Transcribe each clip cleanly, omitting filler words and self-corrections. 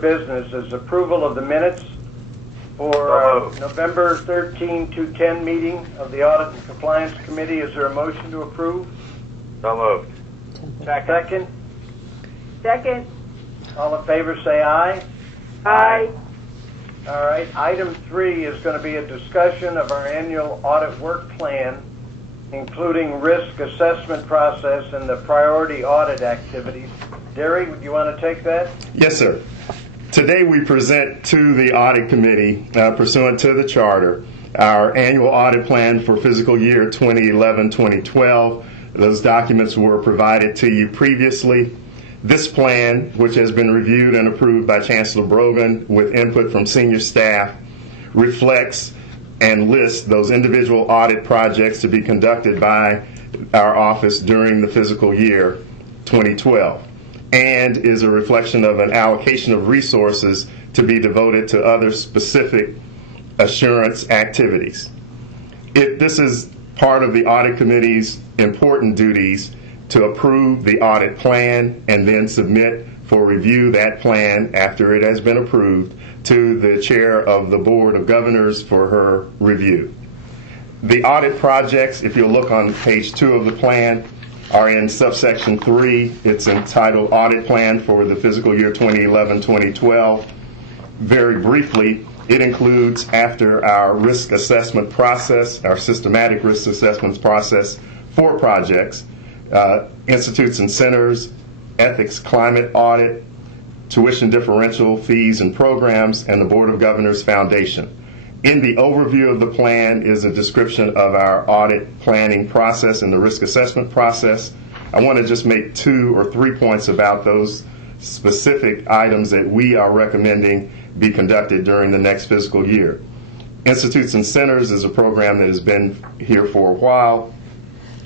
business is approval of the minutes for our November 13 to 10 meeting of the Audit and Compliance Committee. Is there a motion to approve? So moved. Second? Second. All in favor say aye. Aye. All right. Item 3 is going to be a discussion of our annual audit work plan, including risk assessment process and the priority audit activities. Derry, would you want to take that? Yes, sir. Today we present to the Audit Committee, pursuant to the Charter, our annual audit plan for fiscal year 2011-2012. Those documents were provided to you previously. This plan, which has been reviewed and approved by Chancellor Brogan with input from senior staff, reflects and lists those individual audit projects to be conducted by our office during the fiscal year 2012, and is a reflection of an allocation of resources to be devoted to other specific assurance activities. This is part of the Audit Committee's important duties to approve the audit plan and then submit for review that plan after it has been approved to the chair of the Board of Governors for her review. The audit projects, if you'll look on page 2 of the plan, are in subsection 3. It's entitled Audit Plan for the fiscal year 2011-2012. Very briefly, it includes, after our risk assessment process, our systematic risk assessments process, 4 projects: institutes and centers, ethics climate audit, tuition differential fees and programs, and the Board of Governors Foundation. In the overview of the plan is a description of our audit planning process and the risk assessment process. I want to just make 2 or 3 points about those specific items that we are recommending be conducted during the next fiscal year. Institutes and Centers is a program that has been here for a while,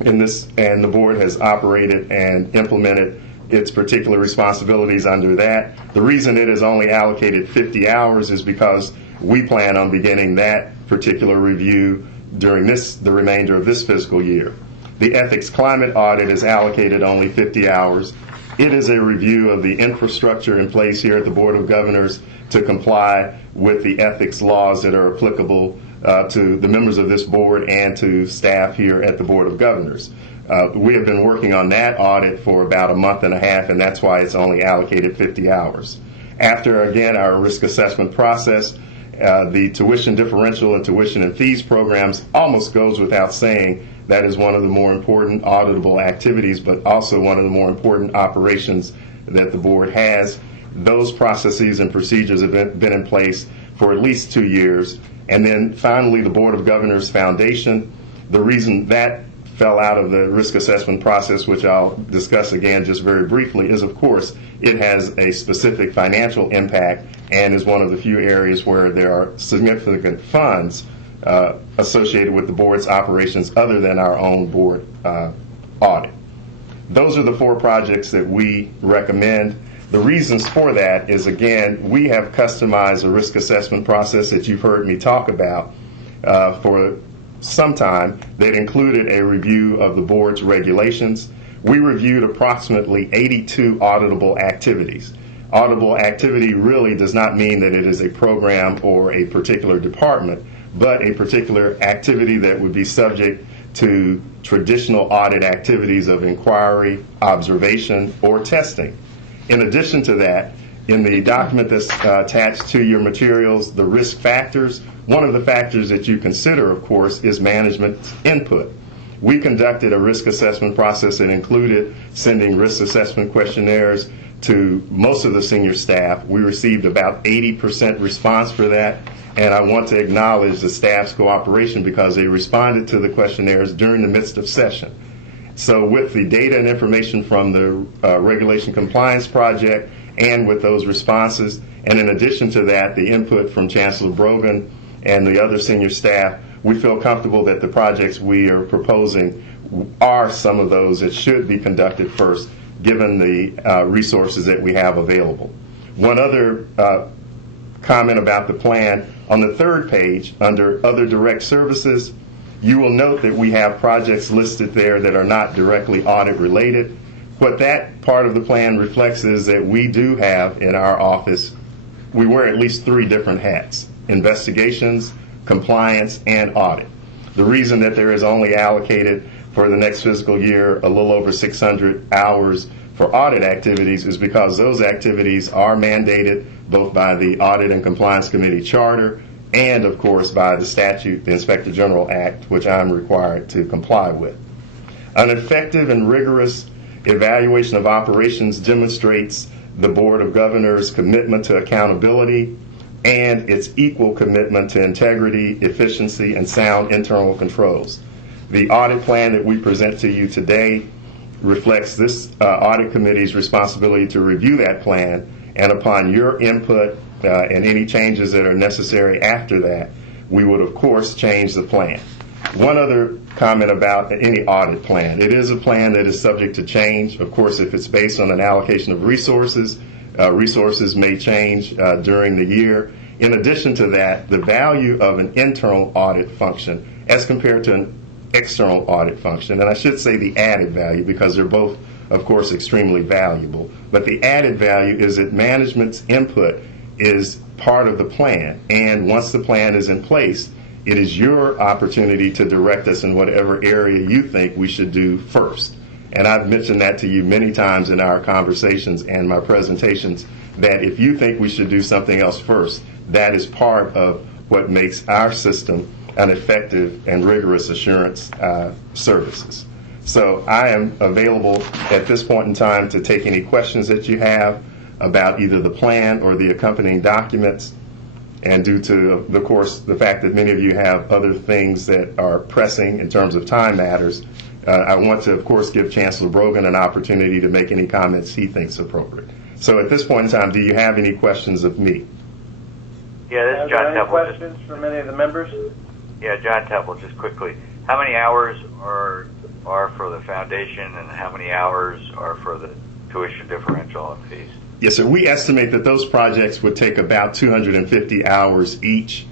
and the board has operated and implemented its particular responsibilities under that. The reason it is only allocated 50 hours is because we plan on beginning that particular review during the remainder of this fiscal year. The ethics climate audit is allocated only 50 hours. It is a review of the infrastructure in place here at the Board of Governors to comply with the ethics laws that are applicable to the members of this board and to staff here at the Board of Governors. We have been working on that audit for about a month and a half, and that's why it's only allocated 50 hours. After, again, our risk assessment process, the tuition differential and tuition and fees programs almost goes without saying. That is one of the more important auditable activities, but also one of the more important operations that the board has. Those processes and procedures have been in place for at least 2 years. And then finally, the Board of Governors Foundation. The reason that fell out of the risk assessment process, which I'll discuss again just very briefly, is, of course, it has a specific financial impact and is one of the few areas where there are significant funds associated with the board's operations other than our own board audit. Those are the 4 projects that we recommend. The reasons for that is, again, we have customized a risk assessment process that you've heard me talk about for some time that included a review of the board's regulations. We reviewed approximately 82 auditable activities. Auditable activity really does not mean that it is a program or a particular department, but a particular activity that would be subject to traditional audit activities of inquiry, observation, or testing. In addition to that, in the document that's attached to your materials, the risk factors, one of the factors that you consider, of course, is management's input. We conducted a risk assessment process that included sending risk assessment questionnaires to most of the senior staff. We received about 80% response for that, and I want to acknowledge the staff's cooperation because they responded to the questionnaires during the midst of session. So with the data and information from the Regulation Compliance Project and with those responses, and in addition to that, the input from Chancellor Brogan and the other senior staff, we feel comfortable that the projects we are proposing are some of those that should be conducted first, given the resources that we have available. One other comment about the plan, on the 3rd page, under Other Direct Services, you will note that we have projects listed there that are not directly audit related. What that part of the plan reflects is that we do have in our office we wear at least 3 different hats: investigations, compliance, and audit. The reason that there is only allocated for the next fiscal year a little over 600 hours for audit activities is because those activities are mandated both by the Audit and Compliance Committee Charter and, of course, by the statute, the Inspector General Act, which I'm required to comply with. An effective and rigorous evaluation of operations demonstrates the Board of Governors' commitment to accountability and its equal commitment to integrity, efficiency, and sound internal controls. The audit plan that we present to you today reflects this audit committee's responsibility to review that plan, and upon your input and any changes that are necessary after that, we would of course change the plan. One other comment about any audit plan: it is a plan that is subject to change. Of course, if it's based on an allocation of resources, resources may change during the year. In addition to that, the value of an internal audit function as compared to an external audit function, and I should say the added value, because they're both, of course, extremely valuable, but the added value is that management's input is part of the plan, and once the plan is in place, it is your opportunity to direct us in whatever area you think we should do first. And I've mentioned that to you many times in our conversations and my presentations, that if you think we should do something else first, that is part of what makes our system an effective and rigorous assurance services. So I am available at this point in time to take any questions that you have about either the plan or the accompanying documents. And due to, of course, the fact that many of you have other things that are pressing in terms of time matters, I want to, of course, give Chancellor Brogan an opportunity to make any comments he thinks appropriate. So at this point in time, do you have any questions of me? Yeah, this is John any Temple. questions from any of the members? Yeah, John Temple, just quickly. How many hours are for the foundation, and how many hours are for the tuition differential and fees? Yes, sir. We estimate that those projects would take about 250 hours each.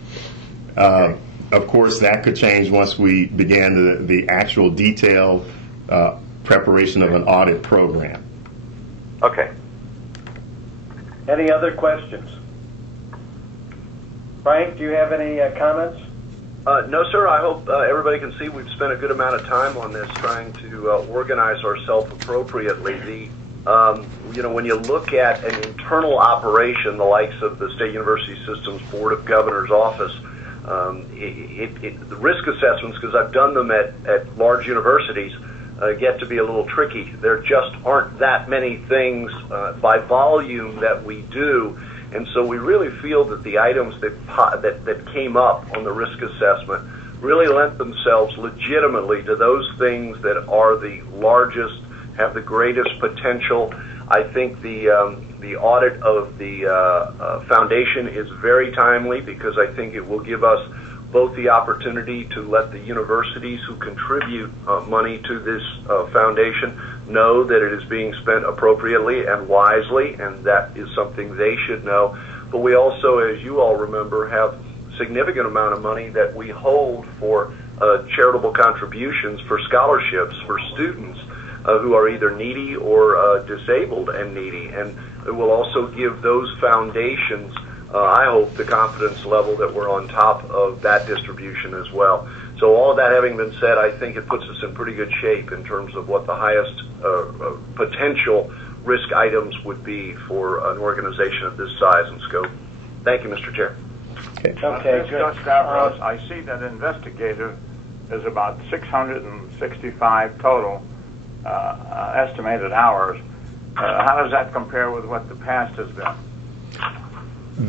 Okay. Of course, that could change once we began the actual detailed preparation of an audit program. Okay. Any other questions? Frank, do you have any comments? No, sir. I hope everybody can see we've spent a good amount of time on this, trying to organize ourselves appropriately. When you look at an internal operation, the likes of the State University System's Board of Governors office, the risk assessments, because I've done them at large universities, get to be a little tricky. There just aren't that many things by volume that we do. And so we really feel that the items that came up on the risk assessment really lent themselves legitimately to those things that are the largest, have the greatest potential. I think the audit of the foundation is very timely, because I think it will give us both the opportunity to let the universities who contribute money to this foundation know that it is being spent appropriately and wisely, and that is something they should know. But we also, as you all remember, have significant amount of money that we hold for charitable contributions, for scholarships, for students who are either needy or disabled and needy. And it will also give those foundations, I hope, the confidence level that we're on top of that distribution as well. So all of that having been said, I think it puts us in pretty good shape in terms of what the highest potential risk items would be for an organization of this size and scope. Thank you, Mr. Chair. Okay, Judge good. Stavros, I see that investigative is about 665 total estimated hours. How does that compare with what the past has been?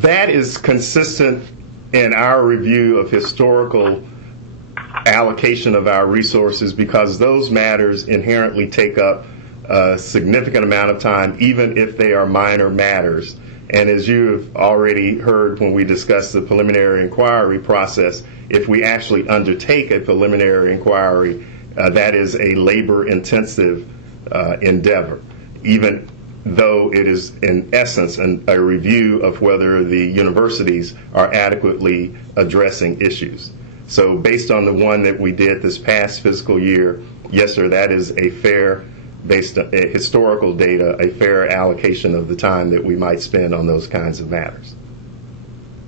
That is consistent in our review of historical allocation of our resources, because those matters inherently take up a significant amount of time, even if they are minor matters. And as you have already heard when we discussed the preliminary inquiry process, if we actually undertake a preliminary inquiry, that is a labor-intensive endeavor, even though it is in essence a review of whether the universities are adequately addressing issues. So based on the one that we did this past fiscal year, yes, sir, that is a fair, based on historical data, a fair allocation of the time that we might spend on those kinds of matters.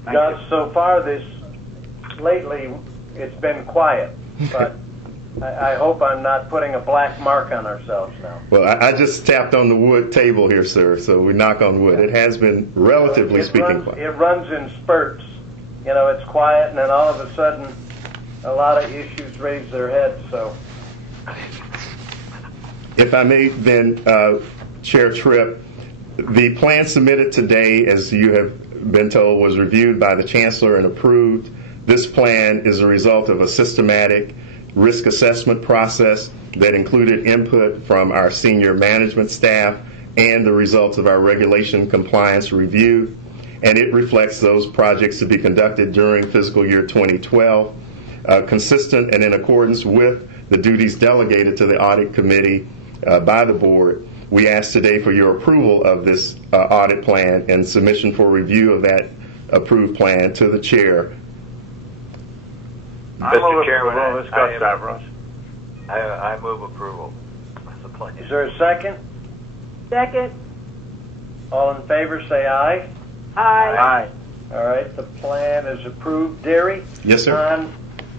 Thank Gus, you. so far lately, it's been quiet, but I hope I'm not putting a black mark on ourselves now. Well, I just tapped on the wood table here, sir, so we knock on wood. It has been, relatively speaking, quiet. It runs in spurts. You know, it's quiet, and then all of a sudden, a lot of issues raise their heads, so. If I may then, Chair Tripp, the plan submitted today, as you have been told, was reviewed by the Chancellor and approved. This plan is a result of a systematic risk assessment process that included input from our senior management staff and the results of our regulation compliance review, and it reflects those projects to be conducted during fiscal year 2012, consistent and in accordance with the duties delegated to the Audit Committee by the Board. We ask today for your approval of this audit plan and submission for review of that approved plan to the Chair. Mr. Chairman, I I move approval of the plan. Is there a second? Second. All in favor, say aye. Aye. All right, the plan is approved. Derry? Yes, sir.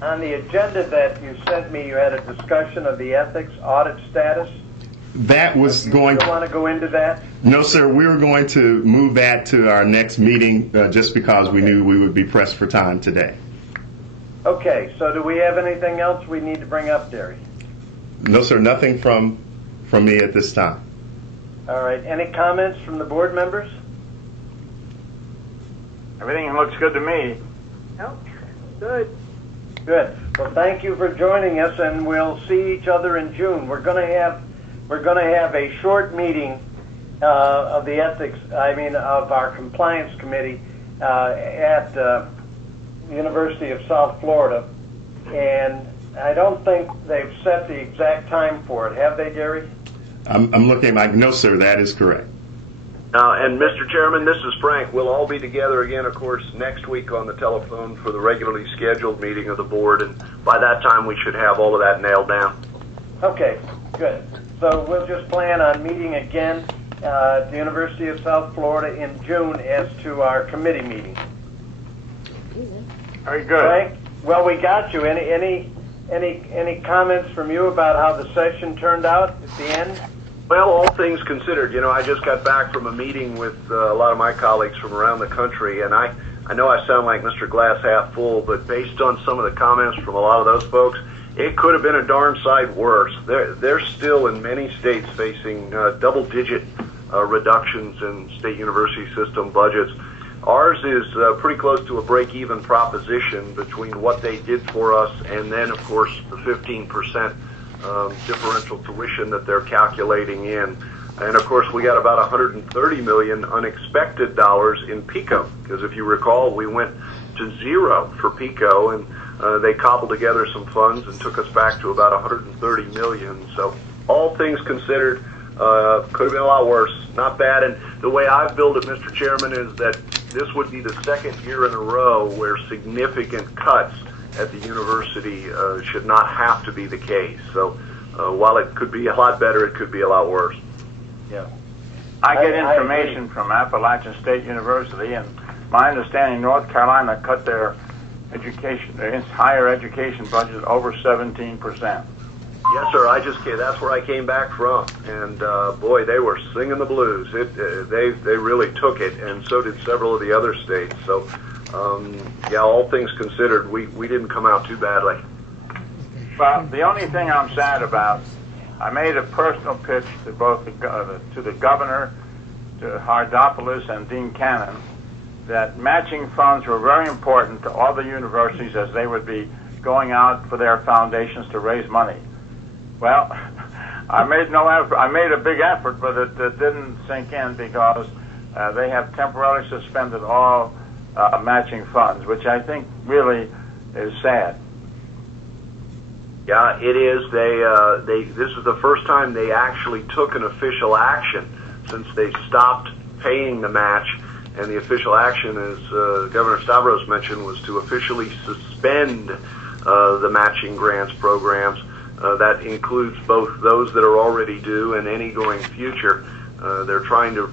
On the agenda that you sent me, you had a discussion of the ethics audit status. That was going. You want to go into that? No, sir. We were going to move that to our next meeting just because we knew we would be pressed for time today. Okay, so do we have anything else we need to bring up, Derry? No, sir. Nothing from me at this time. All right, any comments from the board members? Everything looks good to me. Nope. Good. Good. Well, thank you for joining us, and we'll see each other in June. We're going to have a short meeting of the of our compliance committee at the University of South Florida, and I don't think they've set the exact time for it. Have they, Gary? I'm looking at my no, sir. That is correct. And Mr. Chairman, this is Frank. We'll all be together again, of course, next week on the telephone for the regularly scheduled meeting of the board, and by that time we should have all of that nailed down. Okay, good. So we'll just plan on meeting again at the University of South Florida in June as to our committee meeting. Very good. Frank, well, we got you. Any comments from you about how the session turned out at the end? Well, all things considered, you know, I just got back from a meeting with a lot of my colleagues from around the country, and I know I sound like Mr. Glass half full, but based on some of the comments from a lot of those folks, it could have been a darn sight worse. They're still in many states facing double-digit reductions in state university system budgets. Ours is pretty close to a break-even proposition between what they did for us and then, of course, the 15% differential tuition that they're calculating in. And, of course, we got about $130 million unexpected dollars in PICO, because if you recall, we went to zero for PICO, and they cobbled together some funds and took us back to about $130 million. So all things considered, could have been a lot worse. Not bad. And the way I've billed it, Mr. Chairman, is that this would be the second year in a row where significant cuts at the university should not have to be the case. So while it could be a lot better, it could be a lot worse. Yeah. I get information from Appalachian State University, and my understanding, North Carolina cut their higher education budget over 17%. Yes, sir. That's where I came back from, and boy, they were singing the blues. They really took it, and so did several of the other states. So, yeah, all things considered, we didn't come out too badly. Well, the only thing I'm sad about, I made a personal pitch to both to the governor, to Hardopoulos and Dean Cannon, that matching funds were very important to all the universities as they would be going out for their foundations to raise money. Well, I made no effort. I made a big effort, but it didn't sink in because they have temporarily suspended all matching funds, which I think really is sad. Yeah, it is. This is the first time they actually took an official action since they stopped paying the match, and the official action, as Governor Stavros mentioned, was to officially suspend the matching grants programs. That includes both those that are already due and any going future. They're trying to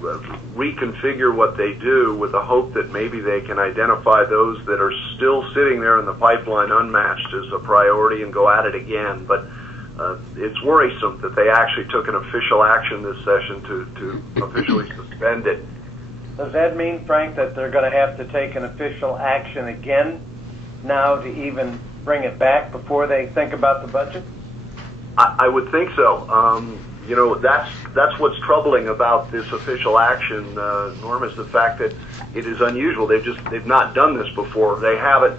reconfigure what they do with the hope that maybe they can identify those that are still sitting there in the pipeline unmatched as a priority and go at it again. But it's worrisome that they actually took an official action this session to officially suspend it. Does that mean, Frank, that they're going to have to take an official action again now to even bring it back before they think about the budget? I would think so. You know, that's what's troubling about this official action, Norm, is the fact that it is unusual. They've not done this before. They haven't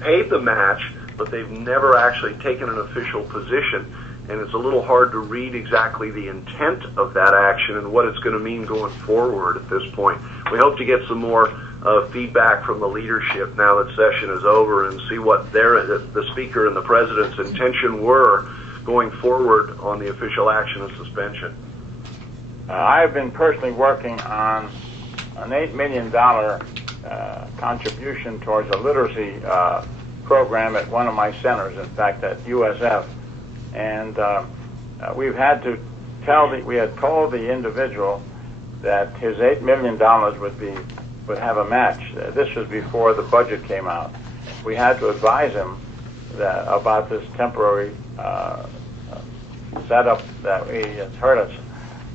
paid the match, but they've never actually taken an official position. And it's a little hard to read exactly the intent of that action and what it's going to mean going forward at this point. We hope to get some more feedback from the leadership now that session is over and see what the Speaker and the President's intention were going forward on the official action of suspension. I have been personally working on an $8 million contribution towards a literacy program at one of my centers, in fact at USF. And we had told the individual that his $8 million would have a match. This was before the budget came out. We had to advise him about this temporary setup that has hurt us.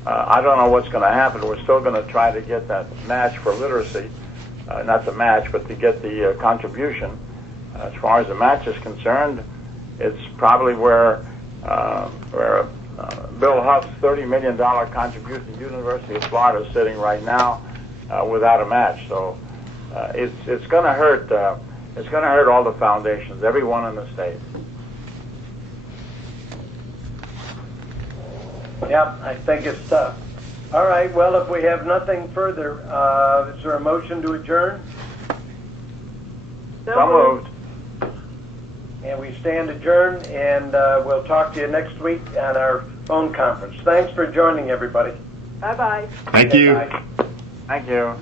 I don't know what's going to happen. We're still going to try to get that match for literacy, not the match, but to get the contribution. As far as the match is concerned, it's probably where Bill Huff's $30 million contribution to the University of Florida is sitting right now without a match. So it's going to hurt. It's going to hurt all the foundations, every one in the state. Yep, I think it's tough. All right, well, if we have nothing further, is there a motion to adjourn? So moved. And we stand adjourned, and we'll talk to you next week on our phone conference. Thanks for joining, everybody. Bye-bye. Thank you. Bye. Thank you.